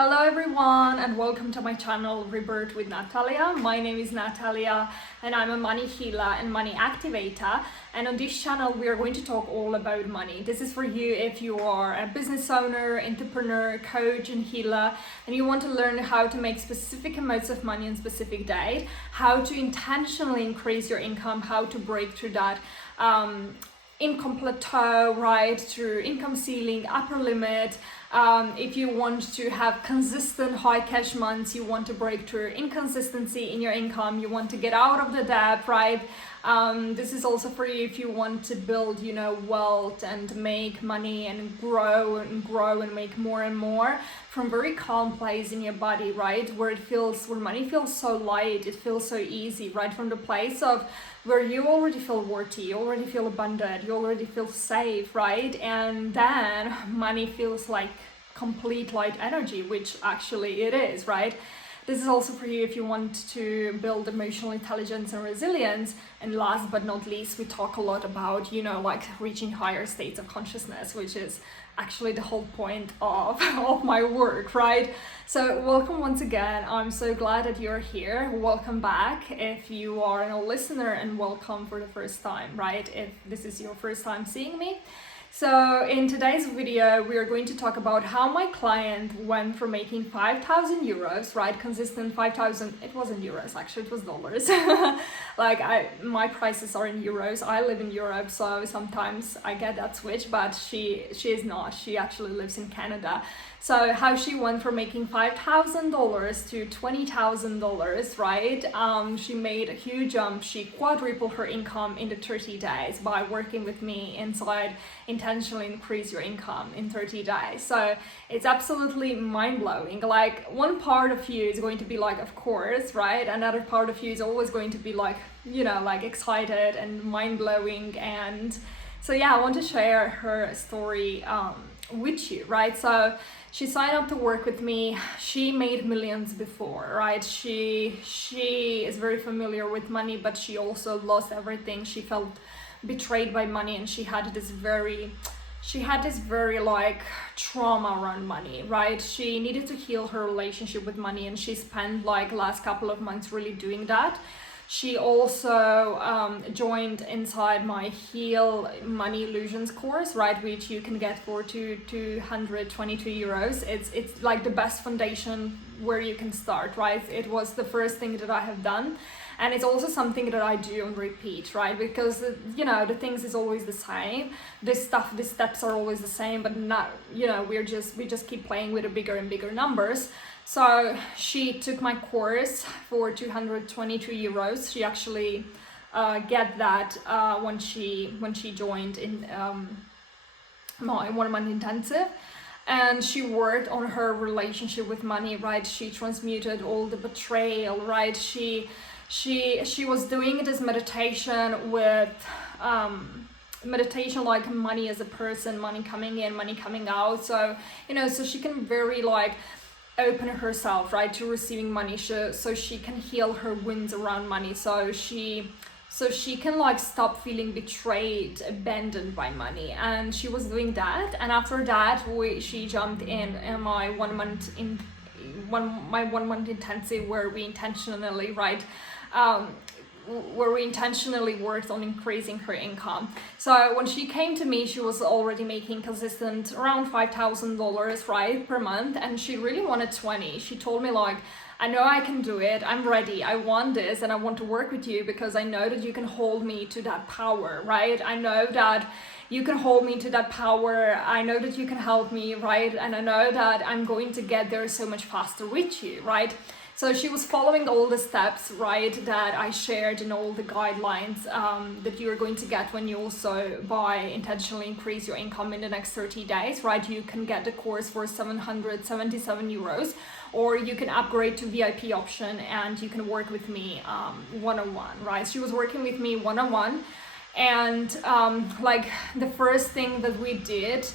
Hello everyone and welcome to my channel Rebirth with Natalia. My name is Natalia and I'm a money healer and money activator, and on this channel we are going to talk all about money. This is for you if you are a business owner, entrepreneur, coach and healer and you want to learn how to make specific amounts of money on specific days, how to intentionally increase your income, how to break through that income plateau, right, through income ceiling, upper limit. If you want to have consistent high cash months, you want to break through inconsistency in your income, you want to get out of the debt, right? This is also for you if you want to build, wealth and make money and grow and make more and more from very calm place in your body, right? Where money feels so light, it feels so easy, right? From the place of where you already feel worthy, you already feel abundant, you already feel safe, right? And then money feels like complete light energy, which actually it is, right? This is also for you if you want to build emotional intelligence and resilience. And last but not least, we talk a lot about, reaching higher states of consciousness, which is actually the whole point of my work, right? So welcome once again. I'm so glad that you're here. Welcome back if you are an old listener, and welcome for the first time, right? If this is your first time seeing me. So in today's video, we are going to talk about how my client went from making 5,000 euros, right? Consistent 5,000, it wasn't euros, actually, it was dollars. My prices are in euros. I live in Europe, so sometimes I get that switch, but she is not. She actually lives in Canada. So how she went from making $5,000 to $20,000, right? She made a huge jump. She quadrupled her income in the 30 days by working with me inside Intentionally Increase Your Income in 30 days. So it's absolutely mind-blowing. Like, one part of you is going to be like, of course, right? Another part of you is always going to be like, excited and mind-blowing. And so yeah, I want to share her story with you, right? So she signed up to work with me. She made millions before, right? She is very familiar with money, but she also lost everything. She felt betrayed by money, and she had this very like trauma around money, right? She needed to heal her relationship with money, and she spent like last couple of months really doing that. She also joined inside my Heal Money Illusions course, right, which you can get for 222 euros. It's like the best foundation where you can start, right? It was the first thing that I have done. And it's also something that I do on repeat, right? Because, the things is always the same. The steps are always the same, but not, we just keep playing with the bigger and bigger numbers. So she took my course for 222 euros. She actually get that when she joined in my 1 month intensive. And she worked on her relationship with money, right? She transmuted all the betrayal, right? She was doing this meditation with meditation like money as a person, money coming in, money coming out. So, so she can very like open herself, right, to receiving money, so she can heal her wounds around money, so she can like stop feeling betrayed, abandoned by money. And she was doing that, and after that she jumped in my 1 month intensive, where we intentionally, right, where we intentionally worked on increasing her income. So when she came to me, she was already making consistent around $5,000, right, per month, and she really wanted 20. She told me like, I know I can do it, I'm ready, I want this, and I want to work with you because I know that you can hold me to that power, right? I know that you can hold me to that power, I know that you can help me, right? And I know that I'm going to get there so much faster with you, right? So she was following all the steps, right, that I shared in all the guidelines that you're going to get when you also buy Intentionally Increase Your Income in the next 30 days, right? You can get the course for 777 euros, or you can upgrade to VIP option and you can work with me one-on-one, right? She was working with me one-on-one, and like the first thing that we did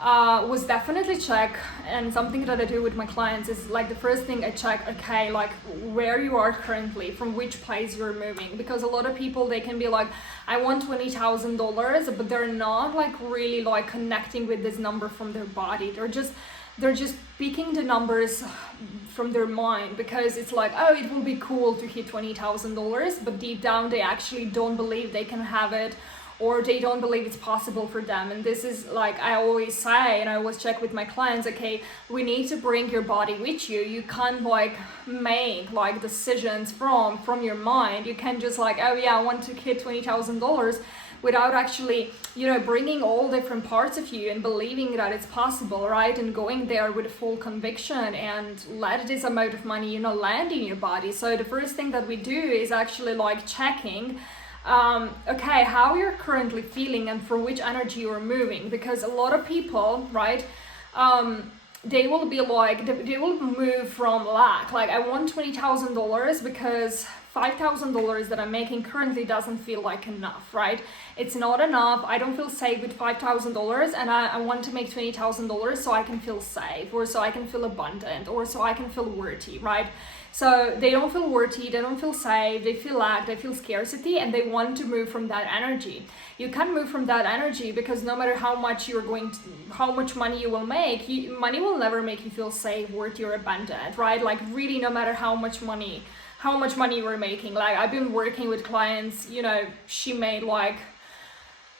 was definitely check, and something that I do with my clients is like the first thing I check, okay, like where you are currently, from which place you're moving, because a lot of people, they can be like, I want $20,000, but they're not like really like connecting with this number from their body. they're just picking the numbers from their mind because it's like, oh, it will be cool to hit $20,000, but deep down they actually don't believe they can have it, or they don't believe it's possible for them. And this is like I always say, and I always check with my clients, okay, we need to bring your body with you. You can't like make like decisions from your mind. You can't just like, oh yeah, I want to hit $20,000, without actually, you know, bringing all different parts of you and believing that it's possible, right? And going there with full conviction and let this amount of money, you know, land in your body. So the first thing that we do is actually like checking, okay, how you're currently feeling and from which energy you're moving. Because a lot of people, right, they will be like, they will move from lack, like I want $20,000 because $5,000 that I'm making currently doesn't feel like enough, right? It's not enough. I don't feel safe with $5,000, and I want to make $20,000 so I can feel safe, or so I can feel abundant, or so I can feel worthy, right? So they don't feel worthy, they don't feel safe, they feel lack, they feel scarcity, and they want to move from that energy. You can't move from that energy because no matter how much how much money you will make, money will never make you feel safe, worthy, or abundant, right? Like really, no matter how much money you were making. Like I've been working with clients, you know, she made like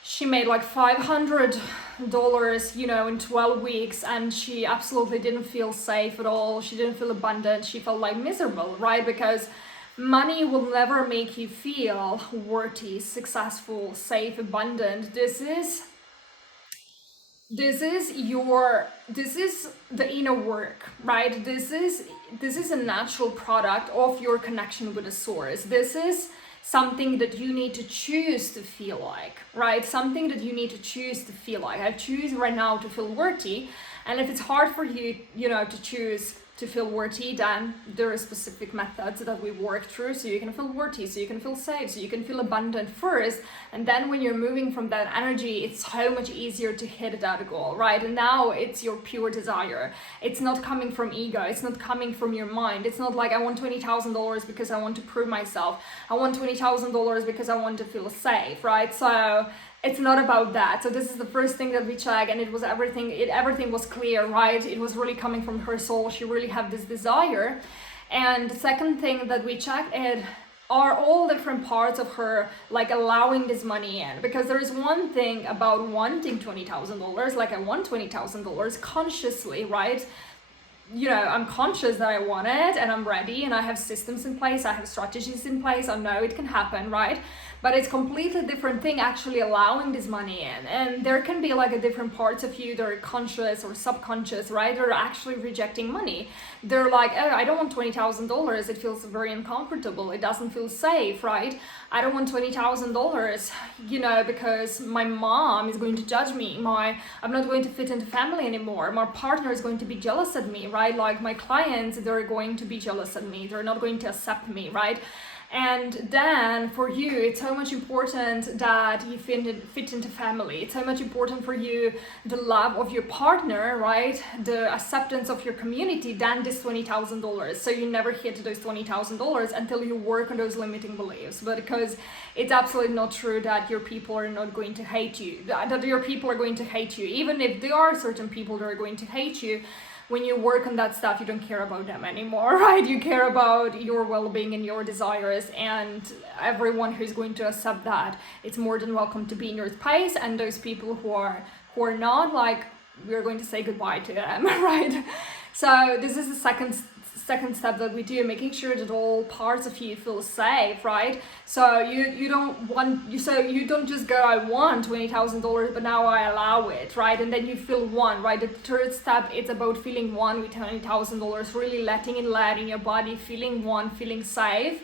$500, you know, in 12 weeks, and she absolutely didn't feel safe at all. She didn't feel abundant. She felt like miserable, right? Because money will never make you feel worthy, successful, safe, abundant. This is the inner work, right? This is a natural product of your connection with the source. This is something that you need to choose to feel like, right? Something that you need to choose to feel like. I choose right now to feel worthy, and if it's hard for you, you know, to choose to feel worthy, then there are specific methods that we work through so you can feel worthy, so you can feel safe, so you can feel abundant first, and then when you're moving from that energy, it's so much easier to hit that goal, right? And now it's your pure desire. It's not coming from ego, it's not coming from your mind. It's not like I want $20,000 because I want to prove myself. I want $20,000 because I want to feel safe, right? So it's not about that. So this is the first thing that we check, and it was everything was clear, right? It was really coming from her soul. She really had this desire. And the second thing that we checked are all different parts of her like allowing this money in, because there is one thing about wanting $20,000, like I want $20,000 consciously, right? You know, I'm conscious that I want it and I'm ready and I have systems in place, I have strategies in place, I know it can happen, right? But it's completely different thing actually allowing this money in. And there can be like a different parts of you that are conscious or subconscious, right? They're actually rejecting money. They're like, oh, I don't want $20,000. It feels very uncomfortable. It doesn't feel safe, right? I don't want $20,000, you know, because my mom is going to judge me. I'm not going to fit into family anymore. My partner is going to be jealous at me, right? Like my clients, they're going to be jealous at me. They're not going to accept me, right? And then for you, it's so much important that you fit into family. It's so much important for you, the love of your partner, right? The acceptance of your community, than this $20,000. So you never hit those $20,000 until you work on those limiting beliefs. But because it's absolutely not true that your people are not going to hate you, that your people are going to hate you. Even if there are certain people that are going to hate you, when you work on that stuff, you don't care about them anymore, right? You care about your well-being and your desires, and everyone who's going to accept that, it's more than welcome to be in your space. And those people who are not, like, we're going to say goodbye to them, right? So this is the second step that we do, making sure that all parts of you feel safe, right? So you don't just go, I want $20,000, but now I allow it, right? And then you feel one, right? The third step, it's about feeling one with $20,000, really letting it land in your body, feeling one, feeling safe.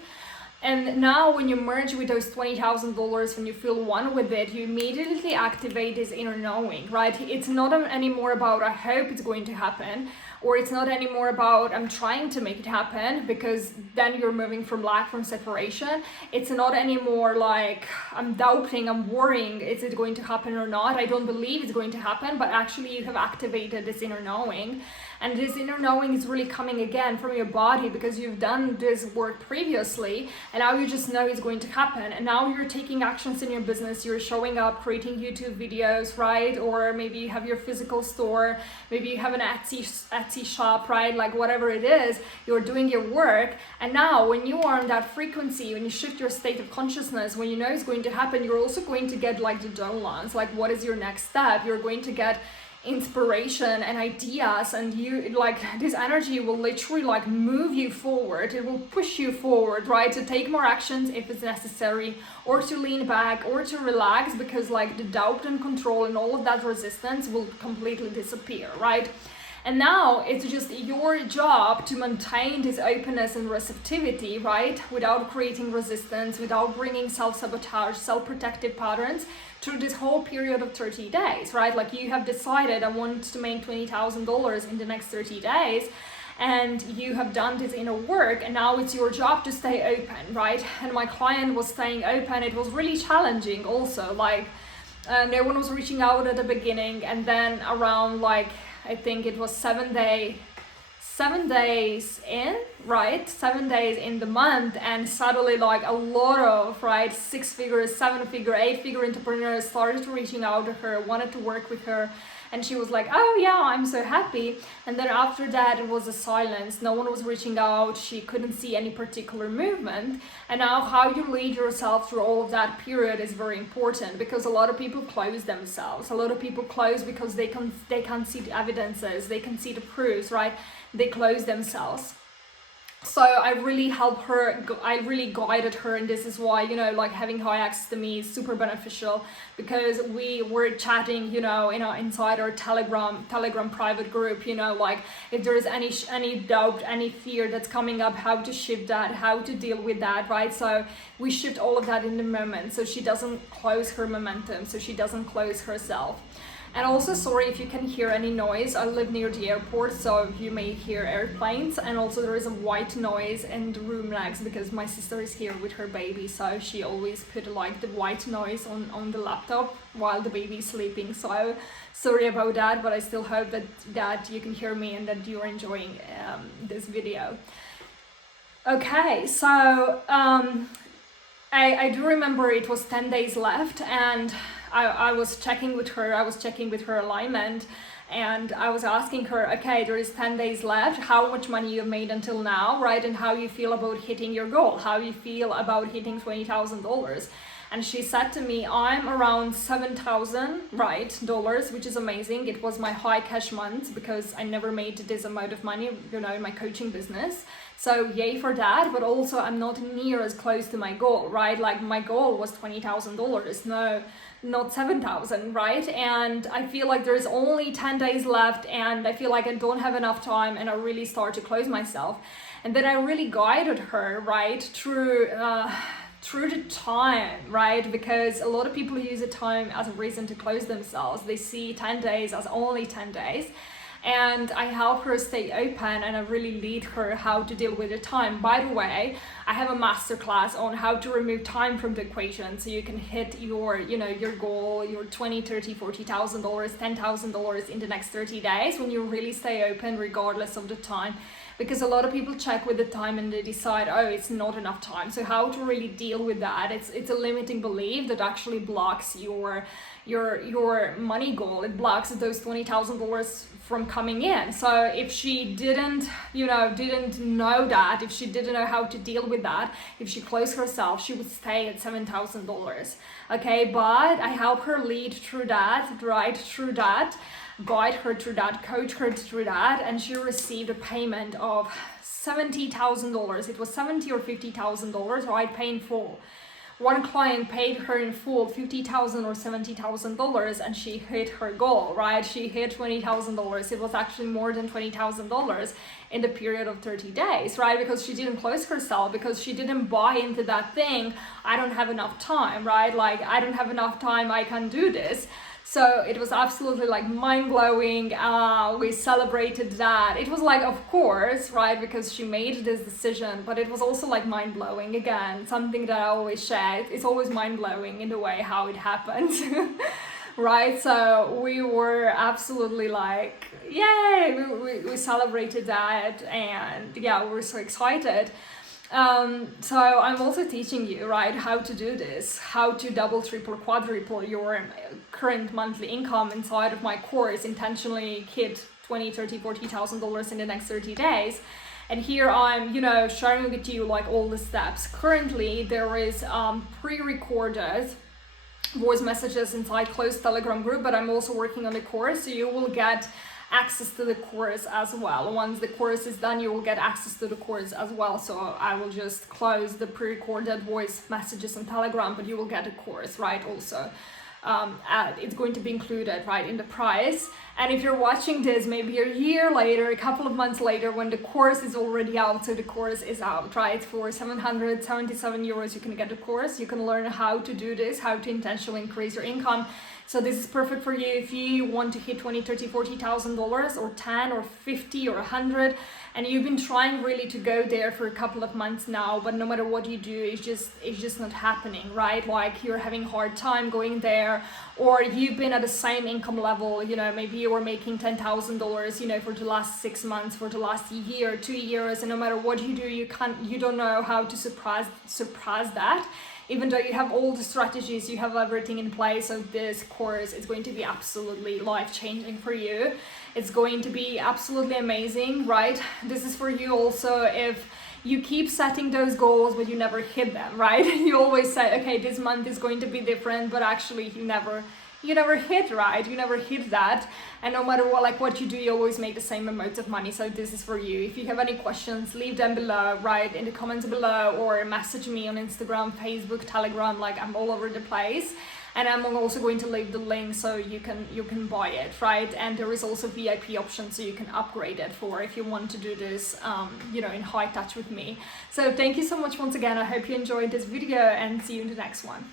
And now when you merge with those $20,000, when you feel one with it, you immediately activate this inner knowing, right? It's not anymore about, I hope it's going to happen, or it's not anymore about, I'm trying to make it happen, because then you're moving from lack, from separation. It's not anymore like, I'm doubting, I'm worrying, is it going to happen or not? I don't believe it's going to happen, but actually you have activated this inner knowing. And this inner knowing is really coming again from your body because you've done this work previously, and now you just know it's going to happen. And now you're taking actions in your business. You're showing up, creating YouTube videos, right? Or maybe you have your physical store, maybe you have an Etsy shop, right? Like whatever it is, you're doing your work. And now when you are on that frequency, when you shift your state of consciousness, when you know it's going to happen, you're also going to get like the downloads, like what is your next step. You're going to get inspiration and ideas, and you like this energy will literally like move you forward. It will push you forward, right, to take more actions if it's necessary, or to lean back, or to relax, because like the doubt and control and all of that resistance will completely disappear, right? And now it's just your job to maintain this openness and receptivity, right? Without creating resistance, without bringing self-sabotage, self-protective patterns through this whole period of 30 days, right? Like you have decided, I want to make $20,000 in the next 30 days. And you have done this inner work, and now it's your job to stay open, right? And my client was staying open. It was really challenging also, like no one was reaching out at the beginning, and then around like, I think it was 7 days in, right? 7 days in the month, and suddenly like a lot of, right, 6-figure, 7-figure, 8-figure entrepreneurs started reaching out to her, wanted to work with her. And she was like, oh yeah, I'm so happy. And then after that, it was a silence. No one was reaching out. She couldn't see any particular movement. And now how you lead yourself through all of that period is very important, because a lot of people close themselves. A lot of people close because they can't see the evidences. They can see the proofs, right? They close themselves. So I really helped her, I really guided her, and this is why, you know, like having high access to me is super beneficial, because we were chatting, you know, inside our Telegram private group, you know, like if there is any doubt, any fear that's coming up, how to shift that, how to deal with that, right? So we shift all of that in the moment, so she doesn't close her momentum, so she doesn't close herself. And also, sorry if you can hear any noise. I live near the airport, so you may hear airplanes. And also there is a white noise in the room next, because my sister is here with her baby, so she always put like the white noise on the laptop while the baby is sleeping. So sorry about that, but I still hope that you can hear me and that you're enjoying this video. Okay, so I do remember it was 10 days left, and I was checking with her alignment, and I was asking her, okay, there is 10 days left, how much money you've made until now, right? And how you feel about hitting your goal, how you feel about hitting $20,000. And she said to me, I'm around $7,000, right, dollars, which is amazing. It was my high cash month, because I never made this amount of money, you know, in my coaching business. So yay for that, but also I'm not near as close to my goal, right? Like my goal was $20,000, no, not 7,000, right? And I feel like there's only 10 days left, and I feel like I don't have enough time, and I really start to close myself. And then I really guided her, right, through the time, right? Because a lot of people use the time as a reason to close themselves. They see 10 days as only 10 days. And I help her stay open, and I really lead her how to deal with the time. By the way, I have a masterclass on how to remove time from the equation, so you can hit your, you know, your goal, your $20,000, $30,000, $40,000, $10,000 in the next 30 days, when you really stay open regardless of the time. Because a lot of people check with the time and they decide, oh, it's not enough time. So how to really deal with that? It's a limiting belief that actually blocks your money goal. It blocks those $20,000 from coming in. So if she didn't know that, if she didn't know how to deal with that, if she closed herself, she would stay at $7,000. Okay, but I help her lead through that, right through that, guide her through that, coach her through that, and she received a payment of $70,000. It was $70,000 or $50,000, right? Pay in full. One client paid her in full $50,000 or $70,000, and she hit her goal, right? She hit $20,000. It was actually more than $20,000 in the period of 30 days, right? Because she didn't close herself, because she didn't buy into that thing. I don't have enough time, right? Like, I don't have enough time, I can't do this. So it was absolutely like mind-blowing. We celebrated that. It was like, of course, right, because she made this decision, but it was also like mind-blowing. Again, something that I always share. It's always mind-blowing in the way how it happened. right? So we were absolutely like, yay, we celebrated that, and yeah, we were so excited. So I'm also teaching you, right, how to do this, how to double, triple, quadruple your current monthly income inside of my course, intentionally hit 20, 30, $40,000 in the next 30 days. And here I'm, sharing with you like all the steps. Currently, there is pre-recorded voice messages inside closed Telegram group, but I'm also working on the course, so you will get access to the course as well. Once the course is done, you will get access to the course as well. So I will just close the pre-recorded voice messages on Telegram, but you will get a course, right? Also, it's going to be included, right, in the price. And if you're watching this maybe a year later, a couple of months later, when the course is already out, so the course is out, right, for 777 euros, you can get the course. You can learn how to do this, how to intentionally increase your income. So this is perfect for you if you want to hit 20, 30, $40,000 or 10 or 50 or 100, and you've been trying really to go there for a couple of months now, but no matter what you do, it's just not happening, right? Like you're having a hard time going there, or you've been at the same income level, maybe you were making $10,000, for the last 6 months, for the last year, 2 years, and no matter what you do, you don't know how to surpass that. Even though you have all the strategies, you have everything in place, so this course is going to be absolutely life-changing for you. It's going to be absolutely amazing, right? This is for you also if you keep setting those goals, but you never hit them, right? You always say, okay, this month is going to be different, but actually you never hit, right? You never hit that. And no matter what you do, you always make the same amount of money. So this is for you. If you have any questions, leave them below, right, in the comments below, or message me on Instagram, Facebook, Telegram, like I'm all over the place. And I'm also going to leave the link so you can buy it, right? And there is also VIP option, so you can upgrade it for if you want to do this, in high touch with me. So thank you so much once again. I hope you enjoyed this video, and see you in the next one.